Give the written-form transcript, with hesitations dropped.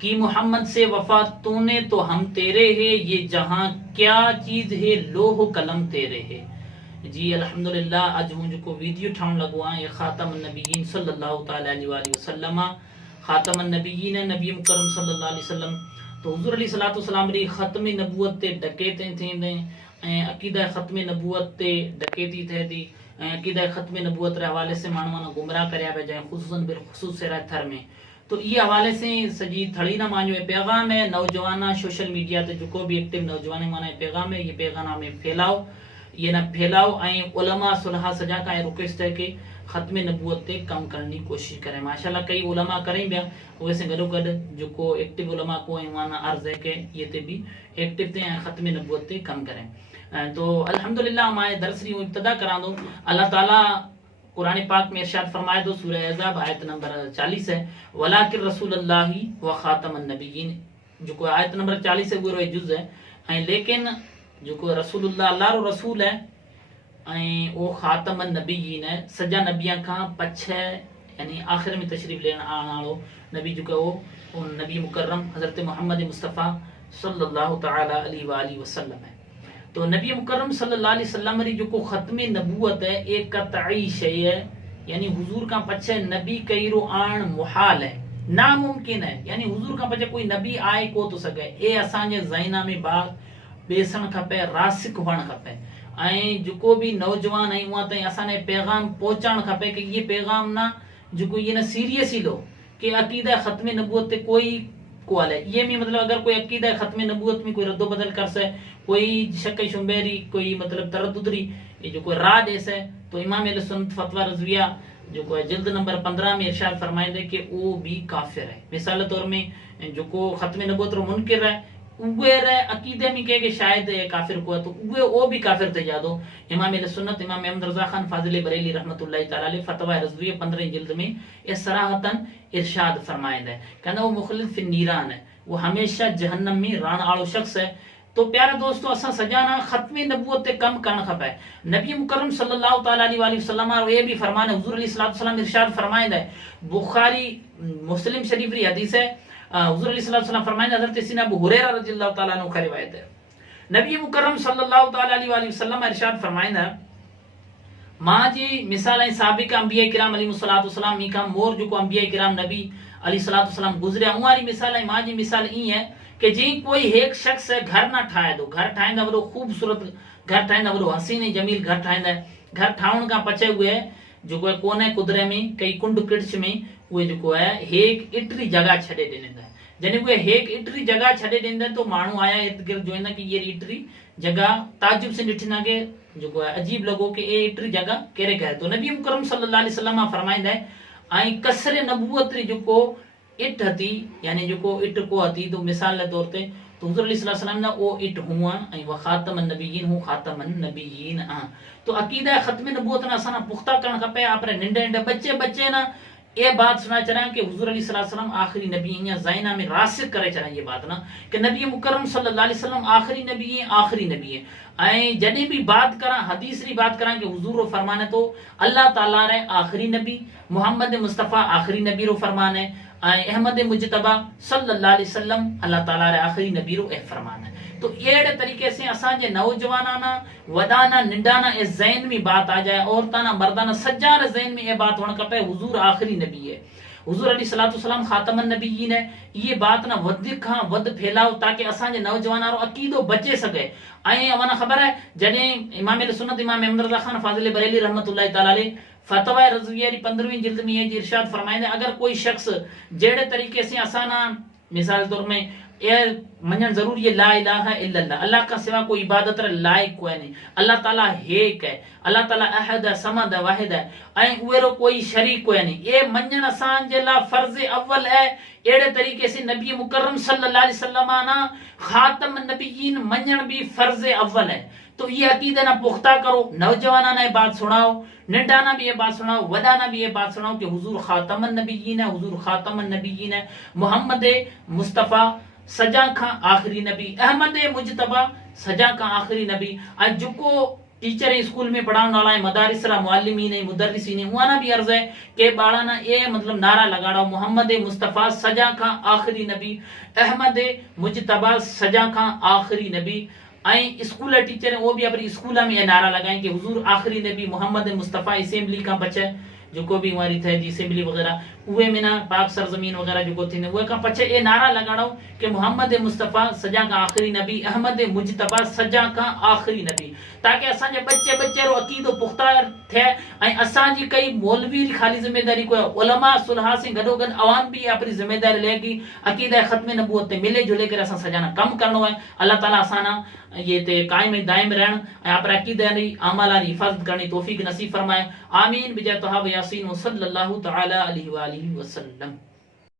कि मोहम्मद से वफा तूने तो हम तेरे है, ये जहां क्या चीज है लोह कलम तेरे है। जी अल्हम्दुलिल्लाह। अज हूँ जो वीडियो ठाण लगो आहियां ये ख़ातमुन नबिय्यीन सल्लल्लाहु तआला अलैहि वसल्लम ख़ातमुन नबिय्यीन नबी मुकर्रम सल्लल्लाहु अलैहि वसल्लम। तो हुज़ूर अलैहि सलातो वसलाम री ख़त्म नबूवत ते डकैती थींदे ऐं अक़ीदा ख़त्म नबूवत ते डकैती थिए थी ऐं अक़ीदा ख़त्म नबूवत रे हवाले से माण्हू गुमराह करिया पिया जंहिं ख़ुसूसन बिलख़ुसूस सिरा थर में। तो ये हवाले से सजी थड़ी ना मांजो पैगाम है नौजवाना सोशल मीडिया ते जो भी एक्टिव नौजवान माना पैगाम है, ये पैगाम हमें फैलाओ, ये न फैलाओ ऐं उलमा सुलहा सजा का रिक्वेस्ट है कि ख़त्म नबूवत ते कम करने की कोशिश करें। माशाल्लाह कई उलमा करें पिया, वैसे गॾो गॾु जो एक्टिव उलमा को माना अर्ज़ है कि ये ते भी एक्टिव थे ऐं ख़त्म नबूवत ते कम करें। तो अल्हम्दुलिल्लाह मां दरस री इब्तिदा करां थो। अल्लाह ताला कुरान पाक में इरशाद फरमाए दो सूरह अहज़ाब आयत नंबर 40 है, वलाकिन रसूलुल्लाहि व खातमुन नबिय्यीन। जो आयत नंबर 40 है वो जुज़ है ऐं लेकिन जो रसूलुल्लाह अल्लाह रो रसूल है ऐं वो खातमुन नबिय्यीन है, सजा नबियां खां पछे यानी आखिर में तशरीफ लेण आने वालो नबी जो वो नबी मुकर्रम हज़रत मोहम्मद मुस्तफ़ा सल्लल्लाहु तआला अलैहि वसल्लम है। तो नबी मुकर्रम सल्लल्लाहु अलैहि वसल्लम री जो ख़त्म नबूवत है एक कतई शय है, यानी हुजूर का पछे नबी कईरो आण मुहाल है, नामुमकिन है। यानी हुजूर का पछे कोई नबी आए को तो सके ए असांजे ज़हना में बात बेसण खपे, रासिक हुअण खपे ऐं जो भी नौजवान है वहां ताईं असांजे पैगाम पहुंचाण खपे कि ये पैगाम ना जो ये ना सीरियस ही लो कि अकीदा ख़त्म नबूवत ते कोई को हले। ये भी मतलब अगर कोई अकीदा ख़त्म नबूवत में कोई रद्दो बदल कर से, कोई शक शुबेरी, कोई मतलब तरद्दुदरी ये जो कोई राह दे से, तो इमाम अहले सुन्नत फतवा रज़विया जो जिल्द नंबर 15 में इरशाद फरमाइंदे कि वो भी काफिर है। मिसाल तौर में जो ख़त्म नबूवत रो मुनकिर है उगे रे अकीदे में के शायद काफिर को तो उगे वो भी काफिर थे जादो। इमाम अहले सुन्नत इमाम अहमद रज़ा खान फाजिल बरेली रहमतुल्लाह तआला अलैह फतवा रज़विया 15 जिल्द में इस सराहतन इरशाद फरमाइंदा है कहना वो मुखलिद फिन नीरान है, वो हमेशा जहन्नम में राण आलो शख्स है। तो प्यारे दोस्तों असा सजाना ख़त्म नबूवत ते कम करना खपे। नबी मुकर्रम सल्लल्लाहु तआला अलैहि वसल्लम ये भी फरमान है, हुजूर अलैहि सलातो वसलाम इरशाद फरमाइंदा है, बुखारी मुस्लिम शरीफ री हदीस है, हुजूर अलैहि सलातो वसलाम फरमाइंदा हज़रत सैयदना अबू हुरैरा रज़ियल्लाहु तआला अन्हु का रिवायत है। नबी मुकर्रम सल्लल्लाहु तआला अलैहि वसल्लम इरशाद फरमाइंदा मां जी मिसाल है साबिका अंबिया किराम अलैहिस्सलातु वस्सलाम ई का मोर जो अंबिया किराम नबी अलैहिस्सलातु वस्सलाम गुजरिया उहारी मिसाल है मां जी मिसाल ई है कि जी कोई एक शख्स घर ना ठाए दो, घर ठाइंदा वडो खूबसूरत घर ठाइंदा वडो हसीन जमील घर ठाइंदा, घर ठाउण का पछे हुए जो कोने कुदरे में कई कुंड किड़च में वो जो है एक इटरी जगह छड़े देने जने वो एक इटरी जगह छड़े देंदा तो मानू आया इर्द गिर्द जो है कि ये इटरी जगह ताजुब से डिठना के जो है अजीब लगो कि ए इटरी जगह केरे कहे। तो नबी मुकर्रम सल्लल्लाहु अलैहि वसल्लम फरमाइंदा है आई कसरे नबूवत री जो को इट हती यानी जो को इट को हती तो मिसाल के तौर पे तो हुजूर अलैहि वसल्लम ना वो इट हुआ आई व खातमन नबिय्यीन हु खातमन नबिय्यीन आ। तो अकीदा ख़त्म नबूवत ना असाना पुख्ता करन खपे। आपरे निंडे निंडे बच्चे ना ये बात सुना चरा कि हुजूर अलैहि सलाम आखिरी नबी है, ज़ाइना में रासिक करे चरा ये बात ना कि नबी मुकर्रम सल्लल्लाहु अलैहि वसल्लम आखिरी नबी है, आखिरी नबी है। ऐं जॾहिं भी बात करा हदीस री बात करा कि हुजूर रो फरमान है तो अल्लाह ताला रे आखिरी नबी मोहम्मद मुस्तफ़ा आखिरी नबी रो फरमान है, अहमद मुजतबा सल्लल्लाहु अलैहि वसल्लम अल्लाह ताला रे आखिरी नबी रो फरमान है। तो अड़े तरीके से असांजे नौजवाना वडाना निंडाना ए ज़हन में बात आ जाए, औरताना मर्दाना सज्जार ज़हन में ये बात होना कपे हुजूर आखिरी नबी है, हुजूर अलैहि सलातो वसलाम खातमन नबिय्यीन है। ये बात ना वध खां वध फैलाओ ताकि असांजे नौजवाना रो अकीदो बचे सके। ऐं अवना खबर है जॾहिं इमाम अहले सुन्नत इमाम अहमद रज़ा खान फाजिल बरेली रहमतुल्लाह तआला अलैह फतवा रज़विया री 15वीं जिल्द में ये इरशाद फरमाइंदा अगर कोई शख्स जेड़े तरीके से असाना मिसाल तौर में ये मनन जरूर ये ला इलाहा इल्लल्लाह अल्लाह का सिवा कोई इबादत रे लायक कोई नहीं, अल्लाह ताला एक है, अल्लाह ताला अहद है समद है वाहिद है ऐं उहेरो कोई शरीक कोई नहीं, ये मनन असान जे ला फर्ज अव्वल है। एड़े तरीके से नबी मुकर्रम सल्लल्लाहु अलैहि वसल्लम ना खातम नबिय्यीन मनन भी फर्ज अव्वल है। तो ये अकीदा ना पुख्ता करो, नौजवाना ने बात सुनाओ, निंडाना भी ये बात सुनाओ, वडाना भी ये बात सुनाओ कि हुजूर खातमन नबिय्यीन है, हुजूर खातमन नबिय्यीन है, मोहम्मद मुस्तफ़ा सजा खां आखिरी नबी, अहमद मुजतबा सजा खां आखिरी नबी। जो टीचर स्कूल में पढ़ाने वाला है, मदारिसरा मुअल्लिमीन है, मुदर्रिसीन है, हुआना भी अर्ज है कि बाड़ाना ये मतलब नारा लगाड़ो मोहम्मद मुस्तफ़ा सजा का आखिरी नबी, अहमद मुजतबा सजा का आखिरी नबी। ऐं स्कूल टीचर है वो भी अपनी स्कूल में ये नारा लगाएं कि हुजूर आखिरी नबी मोहम्मद मुस्तफ़ा असेंबली का बचे जो को भी हमारी थे जी असेंबली वगैरह उहे में ना पाक सरजमीन वगैरह जो को थी उहे का पछे ए नारा लगाड़ो कि मोहम्मद मुस्तफ़ा सजा का आखिरी नबी, अहमद मुजतबा सजा का आखिरी नबी, ताकि असांजे बच्चे बच्चे रो अकीदो पुख्ता थे ऐं असांजी कई मौलवी खाली जिम्मेदारी को उलमा सुलहा से गडो गड अवाम भी अपनी जिम्मेदारी लेगी अकीदा खत्म नबूवत ते मिले जुले कर असां सजाना कम करनो है। अल्लाह ताला असाना ये ते कायम दायम रहन ऐं अपना अकीदा री अमाला री हिफाजत करनी तौफीक नसीब फरमाए। आमीन बिजा तोहा व यासीन व सल्लल्लाहु तआला अलैहि व आलिहि वसल्लम।